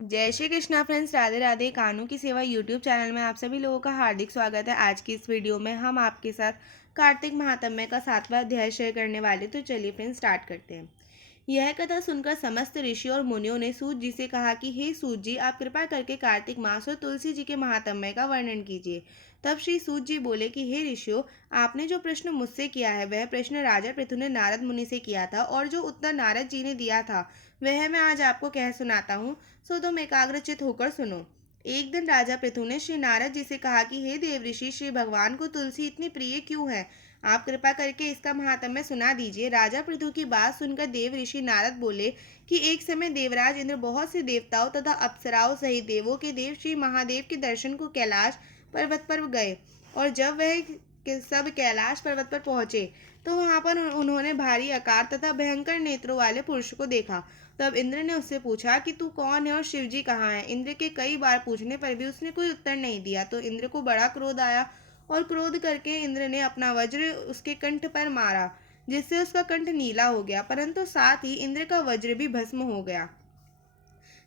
जय श्री कृष्णा फ्रेंड्स, राधे राधे। कानू की सेवा यूट्यूब चैनल में आप सभी लोगों का हार्दिक स्वागत है। आज की इस वीडियो में हम आपके साथ कार्तिक महात्म्य का 7वां अध्याय शेयर करने वाले। तो चलिए फ्रेंड्स स्टार्ट करते हैं। यह कथा सुनकर समस्त ऋषि और मुनियों ने सूत जी से कहा कि हे सूत जी, आप कृपा करके कार्तिक मास और तुलसी जी के महात्म्य का वर्णन कीजिए। तब श्री सूत जी बोले कि हे ऋषियों, आपने जो प्रश्न मुझसे किया है वह प्रश्न राजा पृथु ने नारद मुनि से किया था, और जो उत्तर नारद जी ने दिया था वह मैं आज आपको कह सुनाता हूँ। सो तुम एकाग्रचित होकर सुनो। एक दिन राजा पृथु ने श्री नारद जी से कहा कि हे देव ऋषि, श्री भगवान को तुलसी इतनी प्रिय क्यों है? आप कृपा करके इसका महात्म्य सुना दीजिए। राजा पृथु की बात सुनकर देव ऋषि नारद बोले कि एक समय देवराज इंद्र बहुत से देवताओं तथा अप्सराओं सहित देवों के देव श्री महादेव के दर्शन को कैलाश पर्वत पर गए। और जब वह सब कैलाश पर्वत पर पहुंचे तो वहां पर उन्होंने भारी आकार तथा भयंकर नेत्रों वाले पुरुष को देखा। तब इंद्र ने उससे पूछा कि तू कौन है और शिवजी कहाँ है। इंद्र के कई बार पूछने पर भी उसने कोई उत्तर नहीं दिया तो इंद्र को बड़ा क्रोध आया, और क्रोध करके इंद्र ने अपना वज्र उसके कंठ पर मारा, जिससे उसका कंठ नीला हो गया, परंतु साथ ही इंद्र का वज्र भी भस्म हो गया।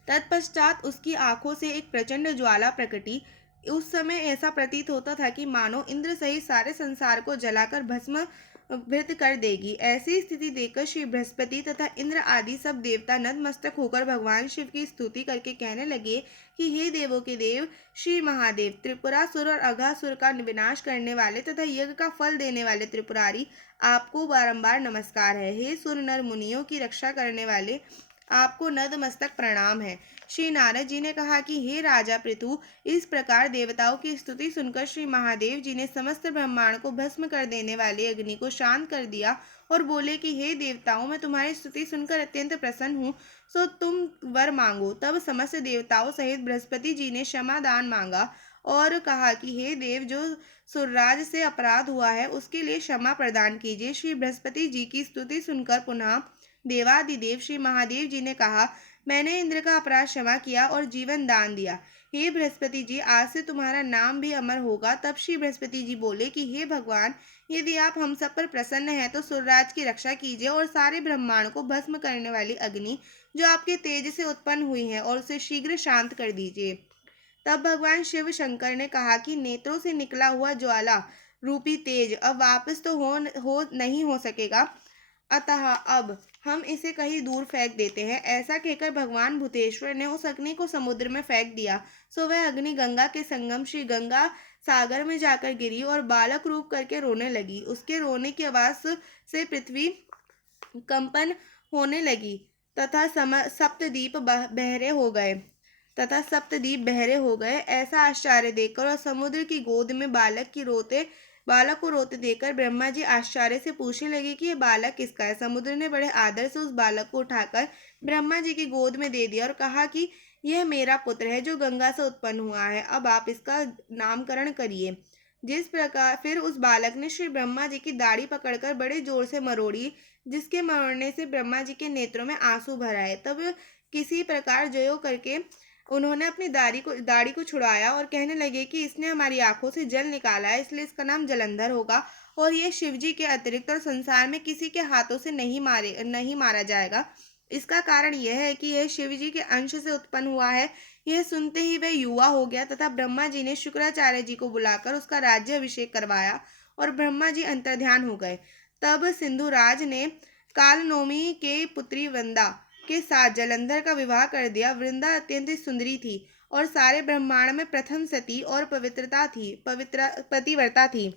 तत्पश्चात उसकी आंखों से एक प्रचंड ज्वाला प्रकटी। उस समय ऐसा प्रतीत होता था कि मानो इंद्र सहित सारे संसार को जलाकर भस्म भृत कर देगी। ऐसी स्थिति देखकर श्री बृहस्पति तथा इंद्र आदि सब देवता नतमस्तक होकर भगवान शिव की स्तुति करके कहने लगे कि हे देवों के देव श्री महादेव, त्रिपुरासुर और अघासुर का विनाश करने वाले तथा यज्ञ का फल देने वाले त्रिपुरारी, आपको बारंबार नमस्कार है। हे सुर नर मुनियों की रक्षा करने वाले, आपको नतमस्तक प्रणाम है। श्री नारद जी ने कहा कि हे राजा पृथु, इस प्रकार देवताओं की स्तुति सुनकर श्री महादेव जी ने समस्त ब्रह्मांड को भस्म कर देने वाले अग्नि को शांत कर दिया और बोले कि हे देवताओं, मैं तुम्हारी स्तुति सुनकर अत्यंत प्रसन्न हूँ, सो तुम वर मांगो। तब समस्त देवताओं सहित बृहस्पति जी ने क्षमा दान मांगा और कहा कि हे देव, जो सुरराज से अपराध हुआ है उसके लिए क्षमा प्रदान कीजिए। श्री बृहस्पति जी की स्तुति सुनकर पुनः देवादिदेव श्री महादेव जी ने कहा, मैंने इंद्र का अपराध क्षमा किया और जीवन दान दिया। हे बृहस्पति जी, आज से तुम्हारा नाम भी अमर होगा। तब श्री बृहस्पति जी बोले कि हे भगवान, यदि आप हम सब पर प्रसन्न हैं तो सुरराज की रक्षा कीजिए और सारे ब्रह्मांड को भस्म करने वाली अग्नि जो आपके तेज से उत्पन्न हुई है और उसे शीघ्र शांत कर दीजिए। तब भगवान शिव शंकर ने कहा कि नेत्रों से निकला हुआ ज्वाला रूपी तेज अब वापस तो हो नहीं हो सकेगा, अतः अब हम इसे कहीं दूर फेंक देते हैं। ऐसा कहकर भगवान भूतेश्वर ने उस अग्नि को समुद्र में फेंक दिया। सो वह अग्नि गंगा के संगम श्री गंगा सागर में जाकर गिरी और बालक रूप करके रोने लगी। उसके रोने की आवाज से पृथ्वी कंपन होने लगी तथा सप्तद्वीप बहरे हो गए ऐसा आश्चर्य देखकर और समुद्र की गोद में बालक को रोते देखकर ब्रह्मा जी आश्चर्य से पूछने लगे कि यह बालक किसका है। समुद्र ने बड़े आदर से उस बालक को उठाकर ब्रह्मा जी की गोद में दे दिया और कहा कि यह मेरा पुत्र है जो गंगा से उत्पन्न हुआ है, अब आप इसका नामकरण करिए। जिस प्रकार फिर उस बालक ने श्री ब्रह्मा जी की दाढ़ी पकड़कर बड़े जोर से मरोड़ी, जिसके मरोड़ने से ब्रह्मा जी के नेत्रों में आंसू भर आए। तब किसी प्रकार जयो करके उन्होंने अपनी दाढ़ी को छुड़ाया और कहने लगे कि इसने हमारी आंखों से जल निकाला है, इसलिए इसका नाम जलंधर होगा, और ये शिव जी के अतिरिक्त और संसार में किसी के हाथों से नहीं मारा जाएगा। इसका कारण यह है कि यह शिव जी के अंश से उत्पन्न हुआ है। यह सुनते ही वह युवा हो गया तथा ब्रह्मा जी ने शुक्राचार्य जी को बुलाकर उसका राज्य अभिषेक करवाया और ब्रह्मा जी अंतर्ध्यान हो गए। तब सिंधुराज ने कालनौमी के पुत्री वृंदा के साथ जलंधर का विवाह कर दिया। वृंदा अत्यंत सुंदरी थी और सारे ब्रह्मांड में प्रथम सती और पतिव्रता थी।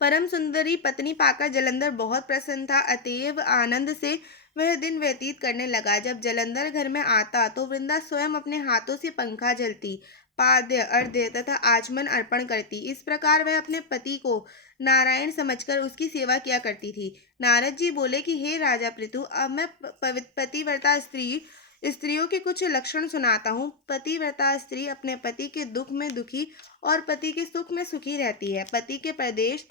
परम सुंदरी पत्नी पाकर जलंधर बहुत प्रसन्न था, अतएव आनंद से वह दिन व्यतीत करने लगा। जब जलंधर घर में आता तो वृंदा स्वयं अपने हाथों से पंखा जलती, पाद्य अर्घ्य तथा आचमन अर्पण करती। इस प्रकार वह अपने पति को नारायण समझकर उसकी सेवा किया करती थी। नारद जी बोले कि हे राजा पृथु, अब मैं पतिव्रता स्त्रियों के कुछ लक्षण सुनाता हूँ। पतिव्रता स्त्री अपने पति के दुख में दुखी और पति के सुख में सुखी रहती है। पति के प्रदेश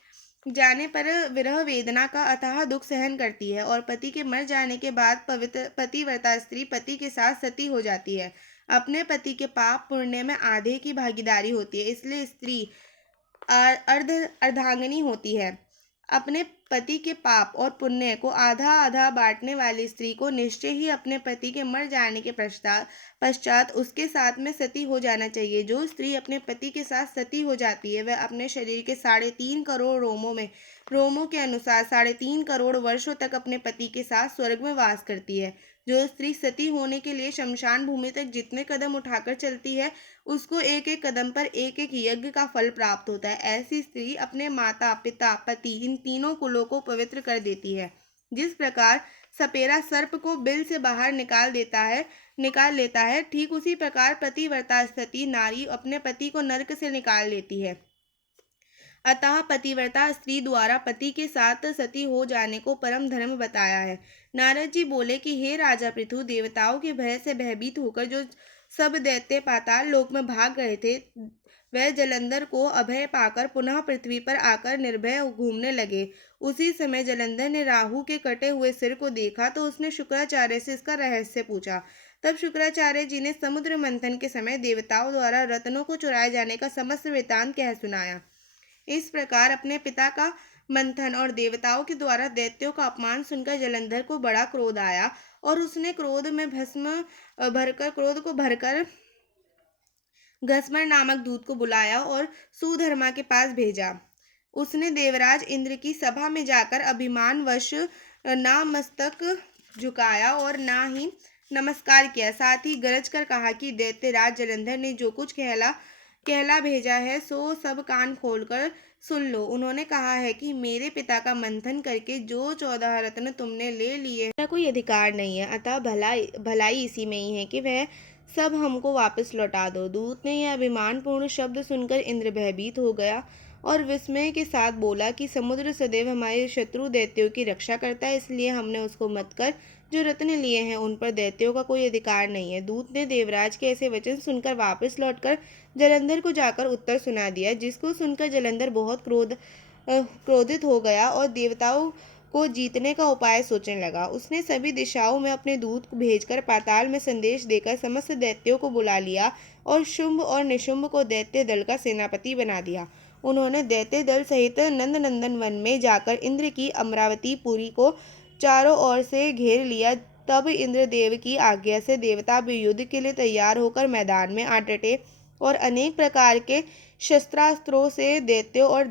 जाने पर विरह वेदना का अथाह दुख सहन करती है और पति के मर जाने के बाद पतिव्रता स्त्री पति के साथ सती हो जाती है। अपने पति के पाप पुण्य में आधे की भागीदारी होती है, इसलिए स्त्री अर्धांगिनी होती है। अपने पति के पाप और पुण्य को आधा आधा बांटने वाली स्त्री को निश्चय ही अपने पति के मर जाने के पश्चात उसके साथ में सती हो जाना चाहिए। जो स्त्री अपने पति के साथ सती हो जाती है वह अपने शरीर के 3.5 करोड़ रोमों के अनुसार 3.5 करोड़ वर्षों तक अपने पति के साथ स्वर्ग में वास करती है। जो स्त्री सती होने के लिए शमशान भूमि तक जितने कदम उठाकर चलती है उसको एक एक कदम पर एक एक यज्ञ का फल प्राप्त होता है। ऐसी स्त्री अपने माता पिता पति इन तीनों कुलों को पवित्र कर देती है। जिस प्रकार सपेरा सर्प को बिल से बाहर निकाल लेता है, ठीक उसी प्रकार पतिव्रता सती नारी अपने पति को नरक से निकाल लेती है। अतः पतिव्रता स्त्री द्वारा पति के साथ सती हो जाने को परम धर्म बताया है। नारद जी बोले कि हे राजा पृथु, देवताओं के भय से भयभीत होकर जो सब दैत्य पाताल लोक में भाग गए थे वह जलंधर को अभय पाकर पुनः पृथ्वी पर आकर निर्भय घूमने लगे। उसी समय जलंधर ने राहु के कटे हुए सिर को देखा तो उसने शुक्राचार्य से इसका रहस्य पूछा। तब शुक्राचार्य जी ने समुद्र मंथन के समय देवताओं द्वारा रत्नों को चुराए जाने का समस्त वृतांत कह सुनाया। इस प्रकार अपने पिता का मंथन और देवताओं के द्वारा दैत्यों का अपमान सुनकर जलंधर को बड़ा क्रोध आया और उसने क्रोध को भरकर घसमर नामक दूत को बुलाया और सुधर्मा के पास भेजा। उसने देवराज इंद्र की सभा में जाकर अभिमानवश ना मस्तक झुकाया और ना ही नमस्कार किया। साथ ही गरज कर कहा कि दैत्यराज जलंधर ने जो कुछ कहला भेजा है सो सब कान खोलकर सुन लो। उन्होंने कहा है कि मेरे पिता का मंथन करके जो 14 रत्न तुमने ले लिए हैं कोई अधिकार नहीं है, अतः भलाई इसी में ही है कि वह सब हमको वापस लौटा दो। दूत ने यह अभिमानपूर्ण शब्द सुनकर इंद्र भयभीत हो गया और विस्मय के साथ बोला कि समुद्र सदैव हमारे शत्रु दैत्यों की रक्षा करता है, इसलिए हमने उसको मत कर जो रत्न लिए हैं उन पर दैत्यों का कोई अधिकार नहीं है। दूत ने देवराज के ऐसे वचन सुनकर वापस लौटकर जलंधर को जाकर उत्तर सुना दिया, जिसको सुनकर जलंधर बहुत क्रोधित हो गया और देवताओं को जीतने का उपाय सोचने लगा। उसने सभी दिशाओं में अपने दूत को भेजकर पाताल में संदेश देकर समस्त दैत्यों को बुला लिया और शुंभ और निशुंभ को दैत्य दल का सेनापति बना दिया। उन्होंने दैत्य दल सहित नंदनंदन वन में जाकर इंद्र की अमरावती पुरी को चारों ओर से घेर लिया। तब इंद्रदेव की आज्ञा से देवता भी युद्ध के लिए तैयार होकर मैदान में आ डटे और अनेक प्रकार के शस्त्रास्त्रों से दैत्यों और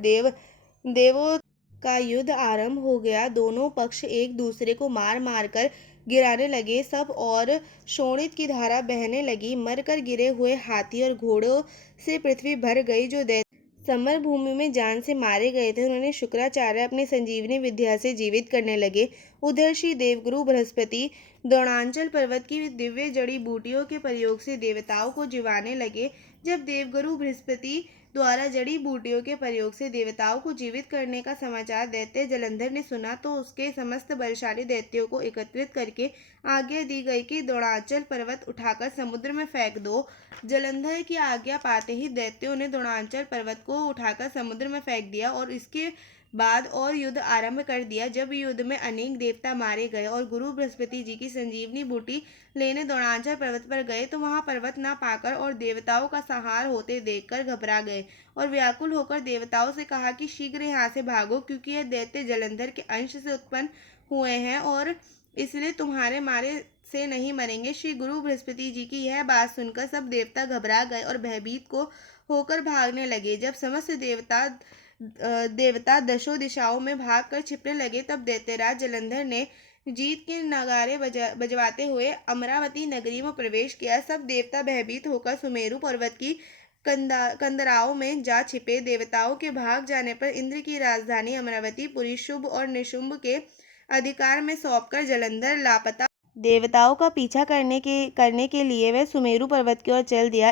देवों का युद्ध आरंभ हो गया। दोनों पक्ष एक दूसरे को मार मार कर गिराने लगे। सब और शोणित की धारा बहने लगी। मरकर गिरे हुए हाथी और घोड़ों से पृथ्वी भर गई। जो दैत्य समर भूमि में जान से मारे गए थे उन्होंने शुक्राचार्य अपने संजीवनी विद्या से जीवित करने लगे। उधर श्री देवगुरु बृहस्पति द्रोणांचल पर्वत की दिव्य जड़ी बूटियों के प्रयोग से देवताओं को जीवाने लगे। जब देवगुरु बृहस्पति द्वारा जड़ी बूटियों के प्रयोग से देवताओं को जीवित करने का समाचार दैत्य जलंधर ने सुना तो उसके समस्त बलशाली दैत्यों को एकत्रित करके आज्ञा दी गई कि द्रोणांचल पर्वत उठाकर समुद्र में फेंक दो। जलंधर की आज्ञा पाते ही दैत्यों ने द्रोणांचल पर्वत को उठाकर समुद्र में फेंक दिया और इसके बाद और युद्ध आरंभ कर दिया। जब युद्ध में अनेक देवता मारे गए और गुरु बृहस्पति जी की संजीवनी बूटी लेने द्रोणांचल पर्वत पर गए तो वहां पर्वत ना पाकर और देवताओं का संहार होते देखकर घबरा गए और व्याकुल होकर देवताओं से कहा कि शीघ्र यहाँ से भागो, क्योंकि यह दैत्य जलंधर के अंश से उत्पन्न हुए हैं और इसलिए तुम्हारे मारे से नहीं मरेंगे। श्री गुरु बृहस्पति जी की यह बात सुनकर सब देवता घबरा गए और भयभीत को होकर भागने लगे। जब समस्त देवता दशों दिशाओं में भागकर छिपने लगे तब दैत्यराज जलंधर ने जीत के नगारे बजवाते हुए अमरावती नगरी में प्रवेश किया। सब देवता भयभीत होकर सुमेरु पर्वत की कंदराओं में जा छिपे। देवताओं के भाग जाने पर इंद्र की राजधानी अमरावती पुरी शुभ और निशुंभ के अधिकार में सौंपकर जलंधर लापता। देवताओं का पीछा करने के लिए वह सुमेरु पर्वत की ओर चल दिया।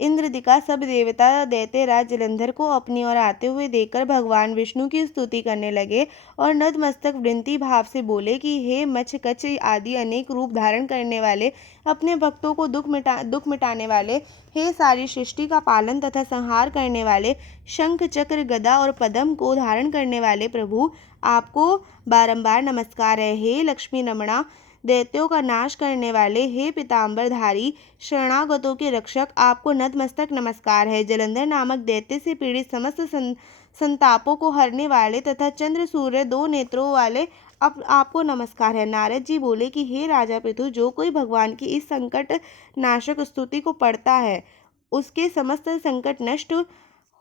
इंद्रदिका सब देवता दैत्यराज जलंधर को अपनी ओर आते हुए देखकर भगवान विष्णु की स्तुति करने लगे और नतमस्तक विनती भाव से बोले कि हे मच्छ कच्छ आदि अनेक रूप धारण करने वाले, अपने भक्तों को दुख मिटाने वाले, हे सारी सृष्टि का पालन तथा संहार करने वाले, शंख चक्र गदा और पद्म को धारण करने वाले प्रभु, आपको बारंबार नमस्कार है। हे लक्ष्मी रमणा, दैत्यों का नाश करने वाले हे पीताम्बरधारी शरणागतों के रक्षक, आपको नतमस्तक नमस्कार है। जलंधर नामक दैत्य से पीड़ित समस्त संतापों को हरने वाले तथा चंद्र सूर्य दो नेत्रों वाले आपको नमस्कार है। नारद जी बोले कि हे राजा पृथु, जो कोई भगवान की इस संकट नाशक स्तुति को पढ़ता है उसके समस्त संकट नष्ट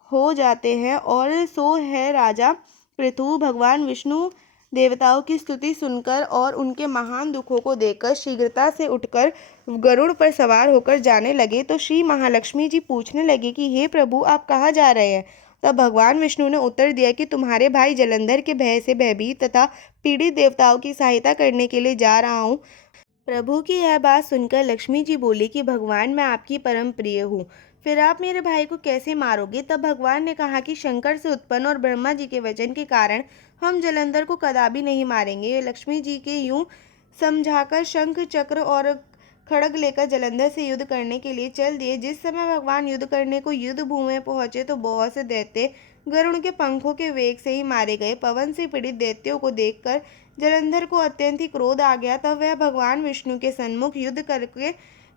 हो जाते हैं। और सो है राजा पृथु। भगवान विष्णु देवताओं की स्तुति सुनकर और उनके महान दुखों को देखकर शीघ्रता से उठकर गरुड़ पर सवार होकर जाने लगे। तो श्री महालक्ष्मी जी पूछने लगे कि हे प्रभु, आप कहाँ जा रहे हैं? तब भगवान विष्णु ने उत्तर दिया कि तुम्हारे भाई जलंधर के भय से भयभीत तथा पीड़ित देवताओं की सहायता करने के लिए जा रहा हूँ। प्रभु की यह बात सुनकर लक्ष्मी जी बोली कि भगवान, मैं आपकी परम प्रिय हूँ, फिर आप मेरे भाई को कैसे मारोगे? तब भगवान ने कहा कि शंकर से उत्पन्न और ब्रह्मा जी के वचन के कारण हम जलंधर को कदापि नहीं मारेंगे। ये लक्ष्मी जी के यूं समझाकर शंख चक्र और खड़ग लेकर जलंधर से युद्ध करने के लिए चल दिए। जिस समय भगवान युद्ध करने को युद्ध भूमि में पहुंचे तो बहुत से दैत्य गरुड़ के पंखों के वेग से ही मारे गए। पवन से पीड़ित दैत्यों को देखकर जलंधर को अत्यंत ही क्रोध आ गया। तब वह भगवान विष्णु के सन्मुख युद्ध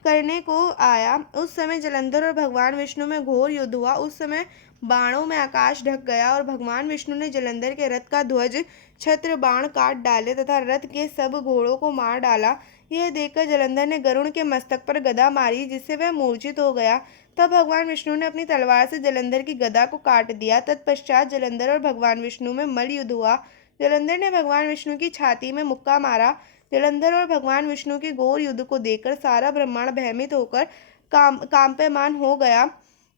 करने को आया। उस समय जलंधर और भगवान विष्णु में घोर युद्ध हुआ। उस समय बाणों में आकाश ढक गया और भगवान विष्णु ने जलंधर के रथ का ध्वज छत्र बाण काट डाले तथा रथ के सब घोड़ों को मार डाला। यह देखकर जलंधर ने गरुड़ के मस्तक पर गदा मारी, जिससे वह मूर्छित हो गया। तब भगवान विष्णु ने अपनी तलवार से जलंधर की गदा को काट दिया। तत्पश्चात जलंधर और भगवान विष्णु में मल्ल युद्ध हुआ। जलंधर ने भगवान विष्णु की छाती में मुक्का मारा। जलंधर और भगवान विष्णु के घोर युद्ध को देखकर सारा ब्रह्मांड भयभीत होकर कांपमान हो गया।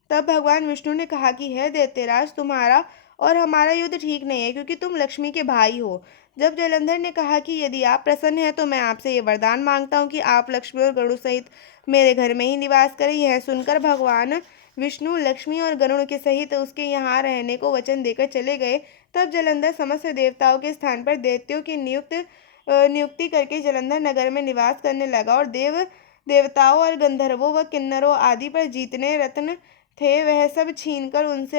तब भगवान विष्णु ने कहा कि हे दैत्यराज, तुम्हारा और हमारा युद्ध ठीक नहीं है, क्योंकि तुम लक्ष्मी के भाई हो। जब जलंधर ने कहा कि यदि आप प्रसन्न हैं तो मैं आपसे ये वरदान मांगता हूँ कि आप लक्ष्मी और गरुड़ सहित मेरे घर में ही निवास करें। यह सुनकर भगवान विष्णु लक्ष्मी और गरुड़ के सहित उसके यहाँ रहने को वचन देकर चले गए। तब जलंधर समस्त देवताओं के स्थान पर दैत्यों की नियुक्ति करके जलंधर नगर में निवास करने लगा और देवताओं और गंधर्वों व किन्नरों आदि पर जितने रत्न थे वह सब छीनकर उनको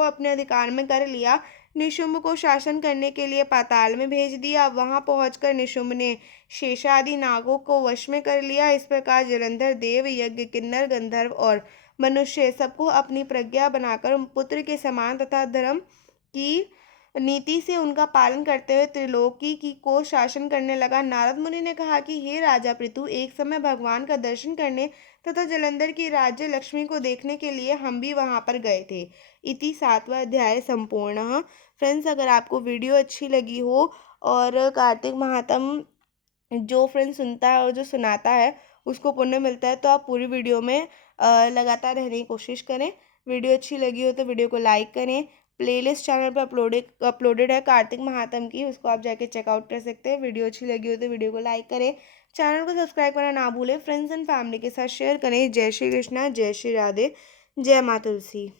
अपने अधिकार में कर लिया। निशुंभ को शासन करने के लिए पाताल में भेज दिया। वहां पहुंचकर निशुंभ ने शेषादि नागों को वश में कर लिया। इस प्रकार जलंधर देव, यज्ञ, किन्नर, गंधर्व और मनुष्य सबको अपनी प्रज्ञा बनाकर पुत्र के समान तथा धर्म की नीति से उनका पालन करते हुए त्रिलोकी की को शासन करने लगा। नारद मुनि ने कहा कि हे राजा पृथु, एक समय भगवान का दर्शन करने तथा जलंधर की राज्य लक्ष्मी को देखने के लिए हम भी वहां पर गए थे। इति 7वां अध्याय संपूर्ण। फ्रेंड्स, अगर आपको वीडियो अच्छी लगी हो और कार्तिक महात्म्य जो फ्रेंड्स सुनता है और जो सुनाता है उसको पुण्य मिलता है, तो आप पूरी वीडियो में लगातार रहने की कोशिश करें। वीडियो अच्छी लगी हो तो वीडियो को लाइक करें। प्लेलिस्ट चैनल पर अपलोडेड है कार्तिक महात्म्य की, उसको आप जाके चेकआउट कर सकते हैं। वीडियो अच्छी लगी हो तो वीडियो को लाइक करें, चैनल को सब्सक्राइब करना ना भूलें, फ्रेंड्स एंड फैमिली के साथ शेयर करें। जय श्री कृष्णा, जय श्री राधे, जय माँ तुलसी।